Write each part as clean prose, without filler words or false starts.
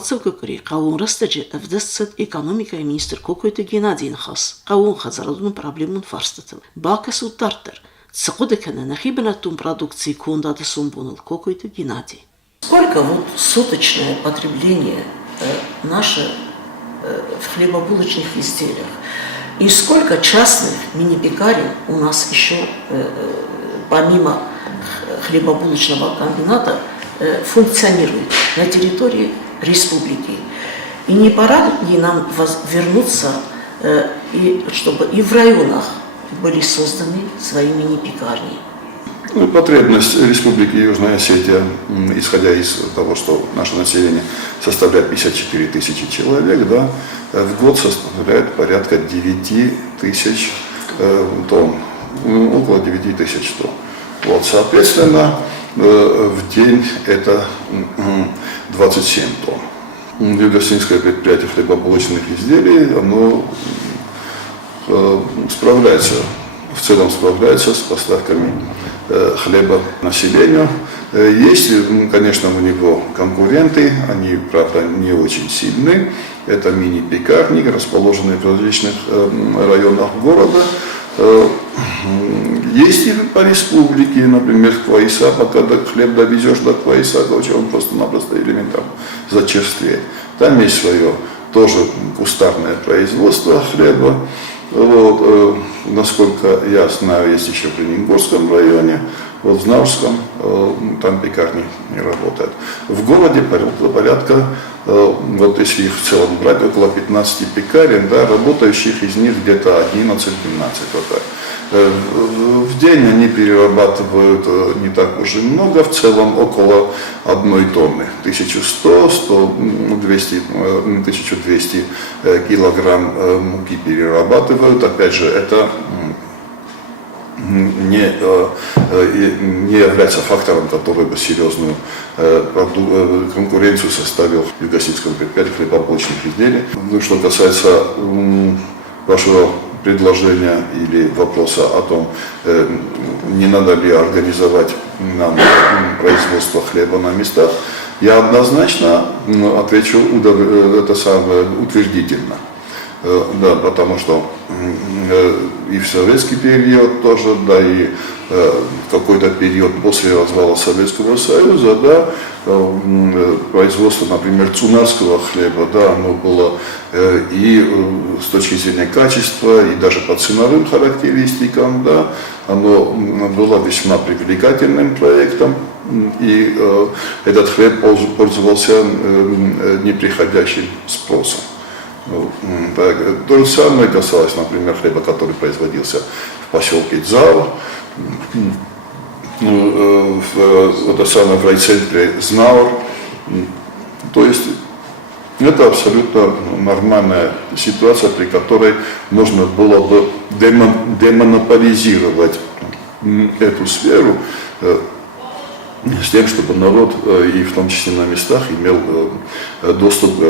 Ацукукри Каун Растаджи ФДСЦ экономика министр какой-то Геннадий Нхас. Каун Хазарадун проблему фарстатыл. Бакас утартер. Цикудекана нахибанатун продукции кондада сумбунул какой-то Геннадий. Сколько вот суточное потребление наше в хлебобулочных изделиях и сколько частных мини-пекарен у нас еще помимо хлебобулочного комбината функционирует на территории республики. И не пора ли нам вернуться, и чтобы и в районах были созданы свои мини-пекарни? Потребность Республики Южная Осетия, исходя из того, что наше население составляет 54 тысячи человек, да, в год составляет порядка 9 тысяч тонн, около 9 тысяч тонн. Вот, соответственно, в день это 27 тонн. Юго-Синское предприятие хлебобулочных изделий, оно справляется, в целом справляется с поставками хлеба населению. Есть, конечно, у него конкуренты, они, правда, не очень сильны. Это мини-пекарни, расположенные в различных районах города. Есть и по республике, например, Квайса, пока хлеб довезешь до Квайса, он просто-напросто элементарно зачерствеет. Там есть свое тоже кустарное производство хлеба. Вот, насколько я знаю, есть еще в Ленингорском районе, вот в Знаурском, там пекарни не работают. В городе порядка, вот если их в целом брать, около 15 пекарен, да, работающих из них где-то 11-12. Вот так. В день они перерабатывают не так уж и много, в целом около 1 тонны, 1200 килограмм муки перерабатывают. Опять же, это не является фактором, который бы серьезную конкуренцию составил в Юго-Синском предприятии хлебобулочных изделий. Ну, что касается вашего предложения или вопроса о том, не надо ли организовать нам производство хлеба на местах, я однозначно отвечу это самое утвердительно. Да, потому что и в советский период тоже, да, и какой-то период после развала Советского Союза, да, производство, например, цунарского хлеба, да, оно было и с точки зрения качества, и даже по ценовым характеристикам, да, оно было весьма привлекательным проектом, и этот хлеб пользовался неприходящим спросом. То же самое касалось, например, хлеба, который производился в поселке Дзау, в райцентре Знаур. То есть это абсолютно нормальная ситуация, при которой можно было бы демонополизировать эту сферу, с тем, чтобы народ, и в том числе на местах, имел доступ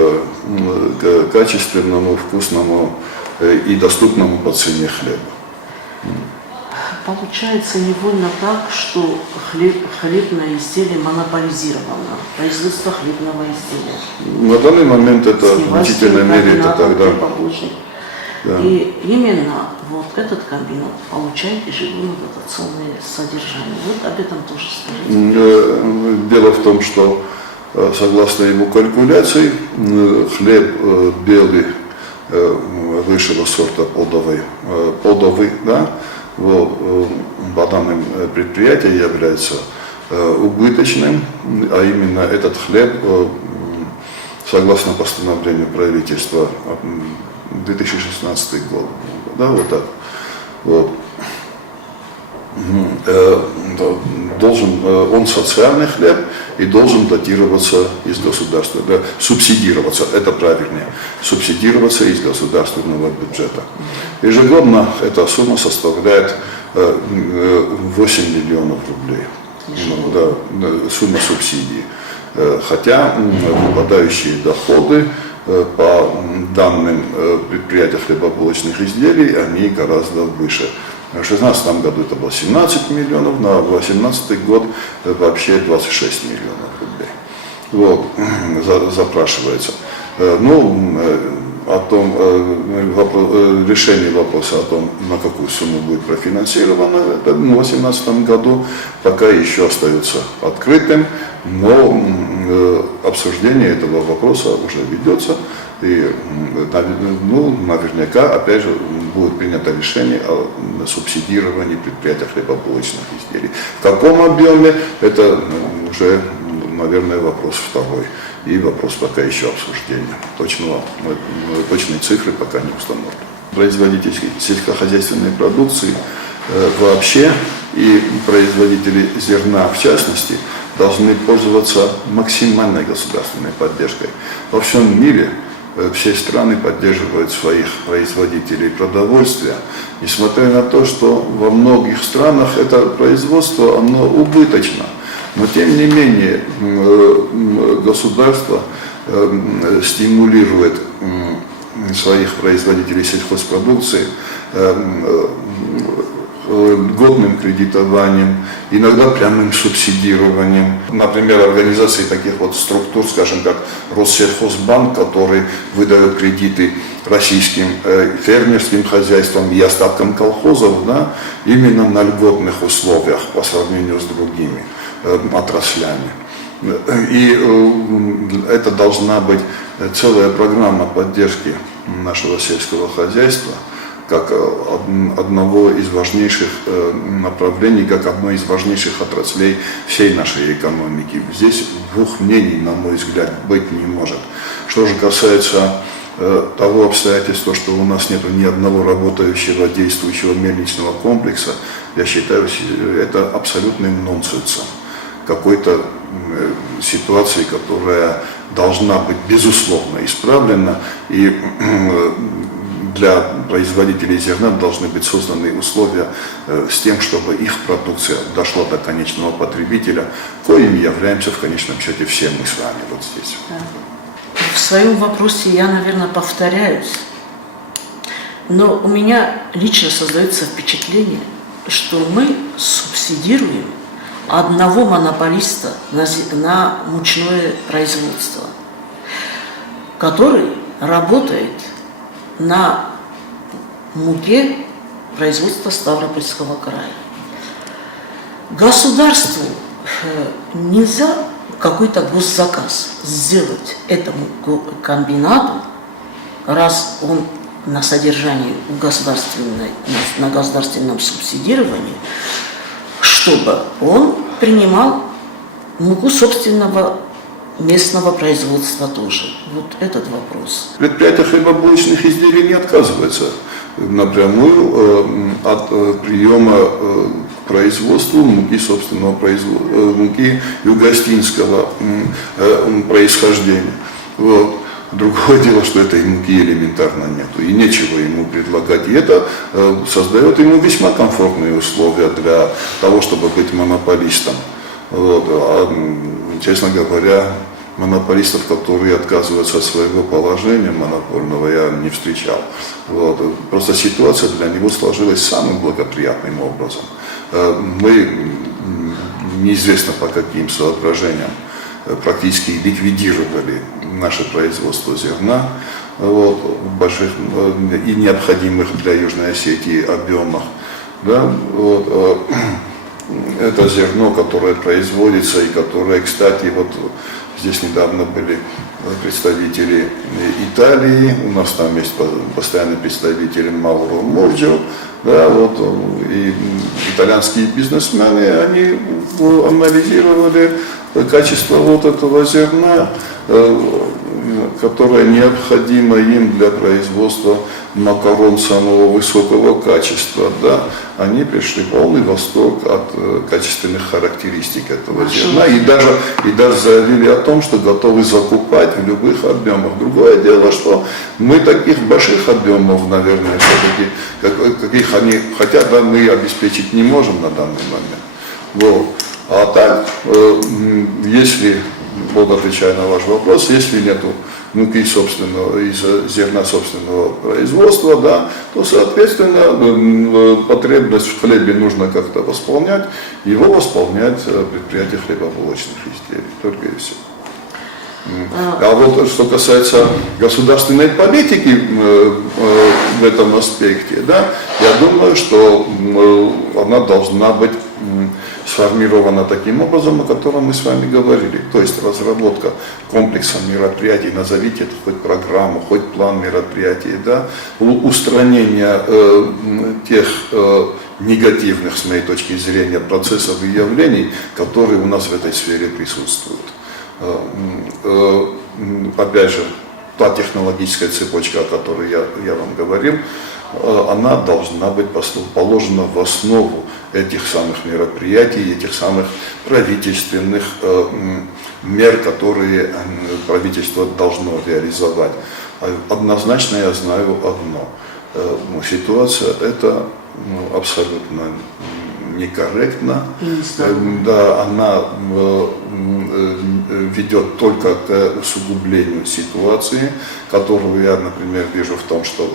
к качественному, вкусному и доступному по цене хлеба. Получается невольно так, что хлебное изделие монополизировано, производство хлебного изделия. На данный момент это в значительной мере это тогда. Да. И именно вот этот комбинат получает ежегодно дотационные содержания. Вот об этом тоже скажите. Дело в том, что согласно его калькуляции, хлеб белый высшего сорта подовый, да, вот, по данным предприятия является убыточным, а именно этот хлеб, согласно постановлению правительства 2016 год, да, вот так, вот. Он социальный хлеб и должен датироваться из государства, да, субсидироваться, это правильнее, субсидироваться из государственного бюджета. Ежегодно эта сумма составляет 8 миллионов рублей, да, сумма субсидий. Хотя выпадающие доходы по данным предприятия хлебобулочных изделий, они гораздо выше. В 2016 году это было 17 миллионов, на 2018 год вообще 26 миллионов рублей. вот, запрашивается. О том, решение вопроса о том, на какую сумму будет профинансировано это в 2018 году, пока еще остается открытым, но обсуждение этого вопроса уже ведется, и наверняка, опять же, будет принято решение о субсидировании предприятий хлебобулочных изделий. В каком объеме, это уже, наверное, вопрос второй. И вопрос пока еще обсуждения. Точные цифры пока не установлены. Производители сельскохозяйственной продукции вообще и производители зерна в частности должны пользоваться максимальной государственной поддержкой. Во всем мире все страны поддерживают своих производителей продовольствия, несмотря на то, что во многих странах это производство оно убыточно. Но тем не менее государство стимулирует своих производителей сельхозпродукции льготным кредитованием, иногда прямым субсидированием. Например, организации таких вот структур, скажем, как Россельхозбанк, который выдает кредиты российским фермерским хозяйствам и остаткам колхозов, да, именно на льготных условиях по сравнению с другими отраслями. И это должна быть целая программа поддержки нашего сельского хозяйства, как одного из важнейших направлений, как одной из важнейших отраслей всей нашей экономики. Здесь двух мнений, на мой взгляд, быть не может. Что же касается того обстоятельства, что у нас нет ни одного работающего, действующего мельничного комплекса, я считаю, это абсолютным нонсенсом какой-то ситуации, которая должна быть безусловно исправлена, и для производителей зерна должны быть созданы условия с тем, чтобы их продукция дошла до конечного потребителя, коим являемся в конечном счете все мы с вами вот здесь. В своем вопросе я, наверное, повторяюсь, но у меня лично создается впечатление, что мы субсидируем одного монополиста на мучное производство, который работает на муке производства Ставропольского края. Государству нельзя какой-то госзаказ сделать этому комбинату, раз он на содержании на государственном субсидировании, чтобы он принимал муку собственного местного производства тоже. Вот этот вопрос. Предприятие хлебобулочных изделий не отказывается напрямую от приема к производству муки собственного производства, муки югостинского происхождения. Вот. Другое дело, что этой муки элементарно нету, и нечего ему предлагать. И это создает ему весьма комфортные условия для того, чтобы быть монополистом. Вот. А, честно говоря, монополистов, которые отказываются от своего положения монопольного, я не встречал. Вот. Просто ситуация для него сложилась самым благоприятным образом. Мы, неизвестно по каким соображениям, практически ликвидировали наше производство зерна вот, в больших и необходимых для Южной Осетии объемах. Да, вот, это зерно, которое производится и которое, кстати, вот здесь недавно были представители Италии, у нас там есть постоянный представитель Мауро Морджио, да, вот, и итальянские бизнесмены, они анализировали качество вот этого зерна, которое необходимо им для производства макарон самого высокого качества, да, они пришли в полный восторг от качественных характеристик этого зерна и даже заявили о том, что готовы закупать в любых объемах. Другое дело, что мы таких больших объемов, наверное, все-таки, каких они хотят, да, мы обеспечить не можем на данный момент. Вот. А так, если, вот отвечая на ваш вопрос, если нету муки собственного, из зерна собственного производства, да, то, соответственно, потребность в хлебе нужно как-то восполнять, его восполнять предприятие хлебобулочных изделий, только и все. А вот что касается государственной политики в этом аспекте, да, я думаю, что она должна быть сформирована таким образом, о котором мы с вами говорили. То есть разработка комплекса мероприятий, назовите это хоть программу, хоть план мероприятий, да, устранение тех негативных, с моей точки зрения, процессов и явлений, которые у нас в этой сфере присутствуют. Опять же, та технологическая цепочка, о которой я вам говорил, она должна быть положена в основу этих самых мероприятий, этих самых правительственных мер, которые правительство должно реализовать. Однозначно я знаю одно. Ситуация эта абсолютно некорректна. Да, она ведет только к усугублению ситуации, которую я, например, вижу в том, что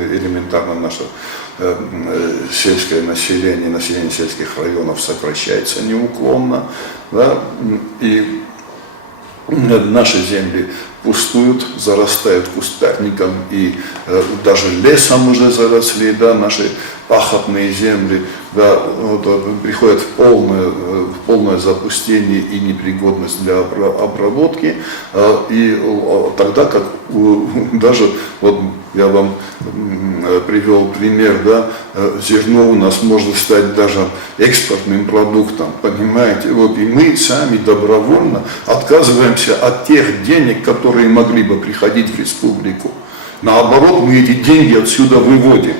элементарно наше сельское население, население сельских районов сокращается неуклонно, да, и наши земли пустуют, зарастают кустарником и даже лесом уже заросли, да, наши пахотные земли, да, приходят в полное запустение и непригодность для обработки. И тогда как даже, вот я вам привел пример, да, зерно у нас может стать даже экспортным продуктом, понимаете, вот, и мы сами добровольно отказываемся от тех денег, которые могли бы приходить в республику. Наоборот, мы эти деньги отсюда выводим.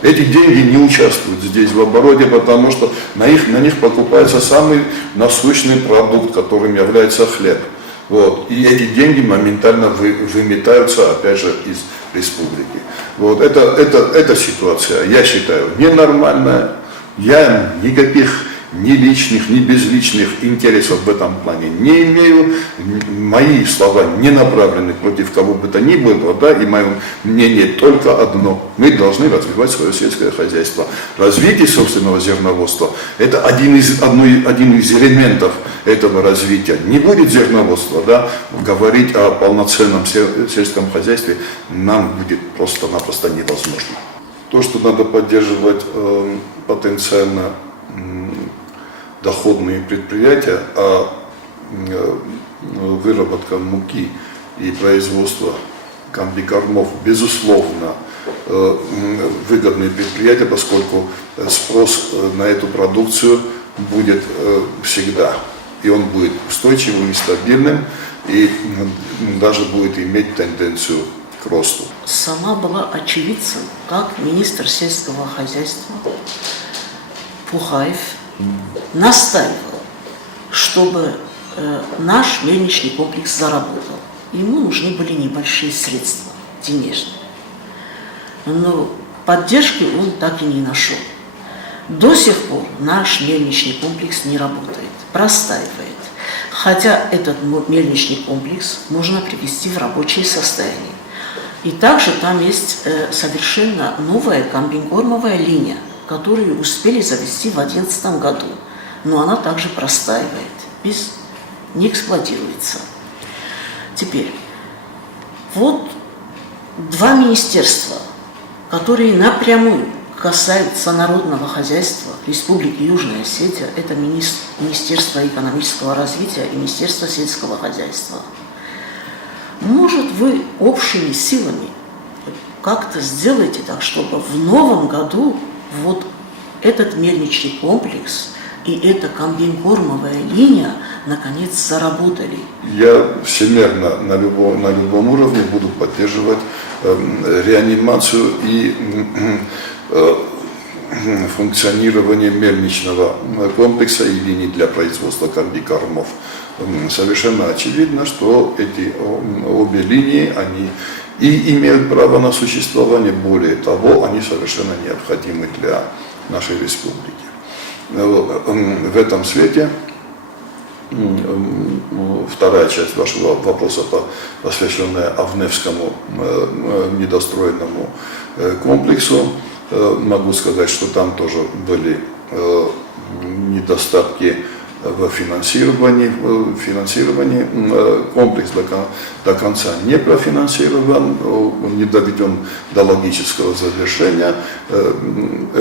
Эти деньги не участвуют здесь в обороте, потому что на них покупается самый насущный продукт, которым является хлеб. Вот. И эти деньги моментально выметаются, опять же, из республики. Вот. Эта ситуация, я считаю, ненормальная. Я никаких ни личных, ни безличных интересов в этом плане не имею. Мои слова не направлены против кого бы то ни было, да, и мое мнение только одно. Мы должны развивать свое сельское хозяйство. Развитие собственного зерноводства – это один из элементов этого развития. Не будет зерноводства, да, говорить о полноценном сельском хозяйстве нам будет просто-напросто невозможно. То, что надо поддерживать потенциально доходные предприятия, а выработка муки и производство комбикормов, безусловно, выгодные предприятия, поскольку спрос на эту продукцию будет всегда. И он будет устойчивым и стабильным, и даже будет иметь тенденцию к росту. Сама была очевидцем, как министр сельского хозяйства Пухаев настаивал, чтобы наш мельничный комплекс заработал. Ему нужны были небольшие средства, денежные. Но поддержки он так и не нашел. До сих пор наш мельничный комплекс не работает, простаивает. Хотя этот мельничный комплекс можно привести в рабочее состояние. И также там есть совершенно новая комбикормовая линия, которую успели завести в 2011 году. Но она также простаивает, не эксплуатируется. Теперь, вот два министерства, которые напрямую касаются народного хозяйства Республики Южная Осетия, это Министерство экономического развития и Министерство сельского хозяйства. Может, вы общими силами как-то сделаете так, чтобы в новом году вот этот мельничный комплекс и эта комбикормовая линия наконец заработали? Я всемерно на любом уровне буду поддерживать реанимацию и функционирование мельничного комплекса и линий для производства комбикормов. Совершенно очевидно, что эти обе линии, они и имеют право на существование, более того, они совершенно необходимы для нашей республики. В этом свете вторая часть вашего вопроса, посвященная Авневскому недостроенному комплексу, могу сказать, что там тоже были недостатки в финансировании. Комплекс до конца не профинансирован, он не доведен до логического завершения. В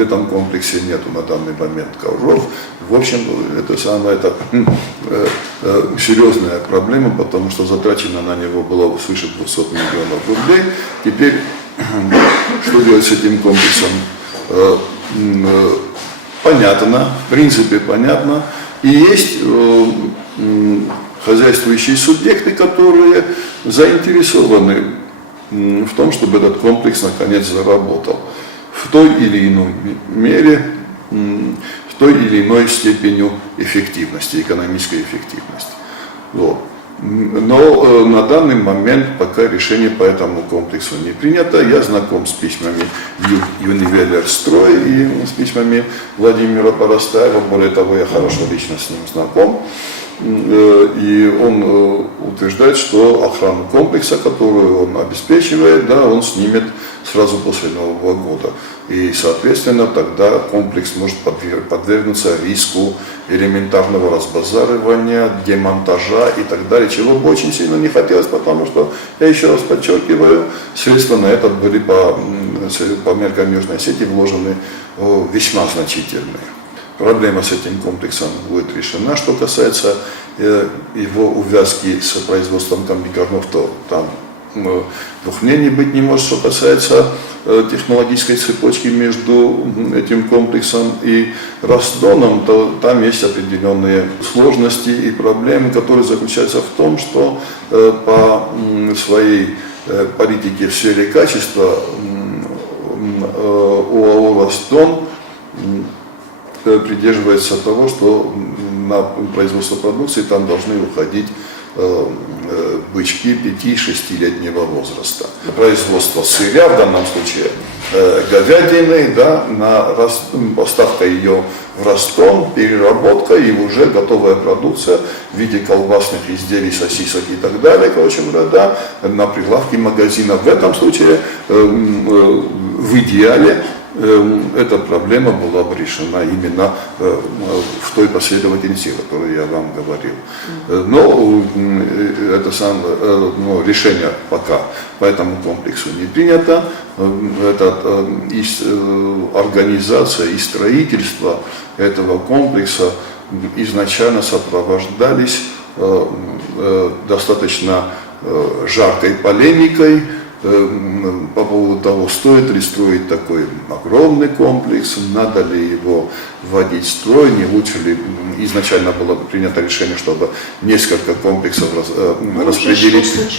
этом комплексе нету на данный момент ковров. В общем, это серьезная проблема, потому что затрачено на него было свыше 200 миллионов рублей. Теперь, что делать с этим комплексом? Понятно, в принципе понятно. И есть хозяйствующие субъекты, которые заинтересованы в том, чтобы этот комплекс наконец заработал в той или иной мере, в той или иной степени эффективности, экономической эффективности. Вот. Но на данный момент пока решение по этому комплексу не принято. Я знаком с письмами Юнивеллерстрой и с письмами Владимира Поростаева. Более того, я хорошо лично с ним знаком. И он утверждает, что охрану комплекса, которую он обеспечивает, да, он снимет сразу после Нового года. И, соответственно, тогда комплекс может подвергнуться риску элементарного разбазаривания, демонтажа и так далее, чего бы очень сильно не хотелось, потому что, я еще раз подчеркиваю, средства на это были по меркам Южной Осетии вложены весьма значительные. Проблема с этим комплексом будет решена. Что касается его увязки с производством комбикормов, то там двух мнений быть не может. Что касается технологической цепочки между этим комплексом и Ростоном, то там есть определенные сложности и проблемы, которые заключаются в том, что по своей политике в сфере качества ОАО «Ростон» придерживается того, что на производство продукции там должны уходить бычки 5-6-летнего возраста. Производство сырья, в данном случае говядины, да, поставка ее в Ростон, переработка и уже готовая продукция в виде колбасных изделий, сосисок и так далее, короче говоря, да, на прилавке магазина. В этом случае, в идеале, эта проблема была бы решена именно в той последовательности, о которой я вам говорил. Но решение пока по этому комплексу не принято. Организация и строительство этого комплекса изначально сопровождались достаточно жаркой полемикой по поводу того, стоит ли строить такой огромный комплекс, надо ли его вводить в строй, не лучше ли изначально было принято решение, чтобы несколько комплексов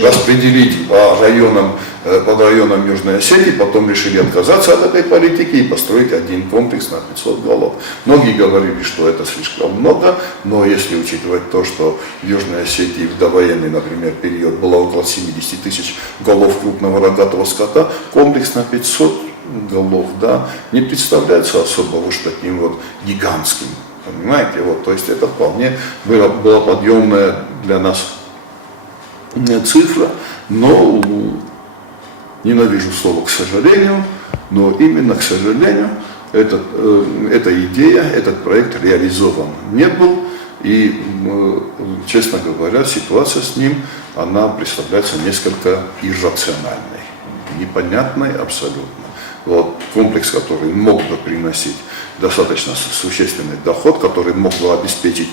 распределить по районам Южной Осетии, потом решили отказаться от этой политики и построить один комплекс на 500 голов. Многие говорили, что это слишком много, но если учитывать то, что в Южной Осетии в довоенный, например, период было около 70 тысяч голов крупного рогатого скота, комплекс на 500 голов, да, не представляется особо уж таким вот гигантским, понимаете, вот, то есть это вполне была подъемная для нас цифра, но ненавижу слово «к сожалению», но именно к сожалению эта идея, этот проект реализован не был, и, честно говоря, ситуация с ним, она представляется несколько иррациональной, непонятной абсолютно. Вот, комплекс, который мог бы приносить достаточно существенный доход, который мог бы обеспечить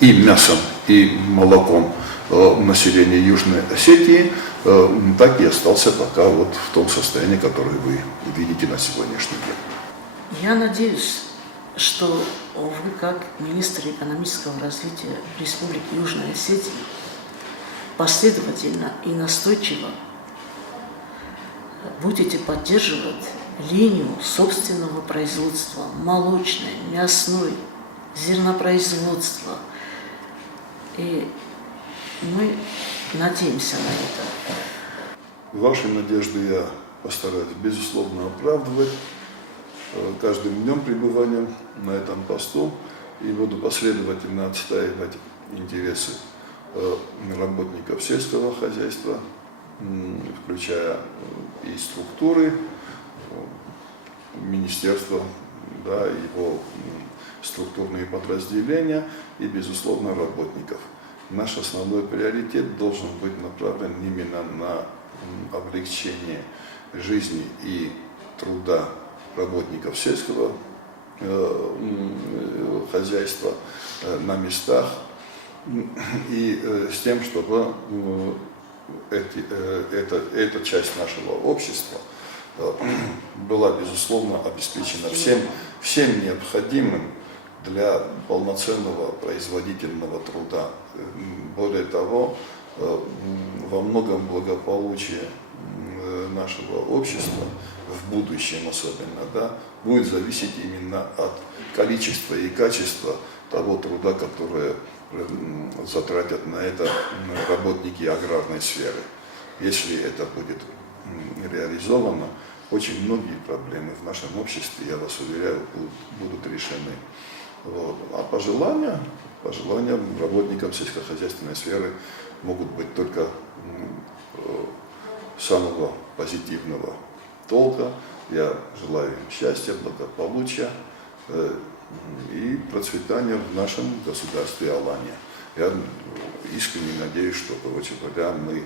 и мясом, и молоком население Южной Осетии, так и остался пока вот в том состоянии, которое вы видите на сегодняшний день. Я надеюсь, что вы, как министр экономического развития Республики Южная Осетия, последовательно и настойчиво будете поддерживать линию собственного производства, молочной, мясной, зернопроизводства. И мы надеемся на это. Ваши надежды я постараюсь, безусловно, оправдывать каждым днем пребывания на этом посту и буду последовательно отстаивать интересы работников сельского хозяйства, включая и структуры министерства, да, его структурные подразделения и, безусловно, работников. Наш основной приоритет должен быть направлен именно на облегчение жизни и труда работников сельского хозяйства на местах и с тем, чтобы эта часть нашего общества была, безусловно, обеспечена всем необходимым для полноценного производительного труда. Более того, во многом благополучие нашего общества, в будущем особенно, да, будет зависеть именно от количества и качества того труда, которое затратят на это работники аграрной сферы. Если это будет реализовано, очень многие проблемы в нашем обществе, я вас уверяю, будут решены. Вот. А пожелания работникам сельскохозяйственной сферы могут быть только самого позитивного толка. Я желаю им счастья, благополучия и процветания в нашем государстве Алания. Я искренне надеюсь, что, короче говоря, мы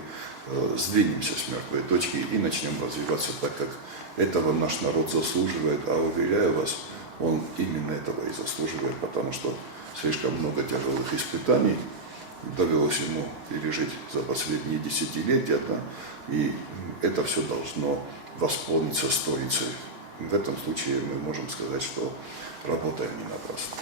сдвинемся с мертвой точки и начнем развиваться так, как этого наш народ заслуживает. А уверяю вас, он именно этого и заслуживает, потому что слишком много тяжелых испытаний довелось ему пережить за последние десятилетия, да, и это все должно восполниться сторицей. В этом случае мы можем сказать, что работаем не напрасно.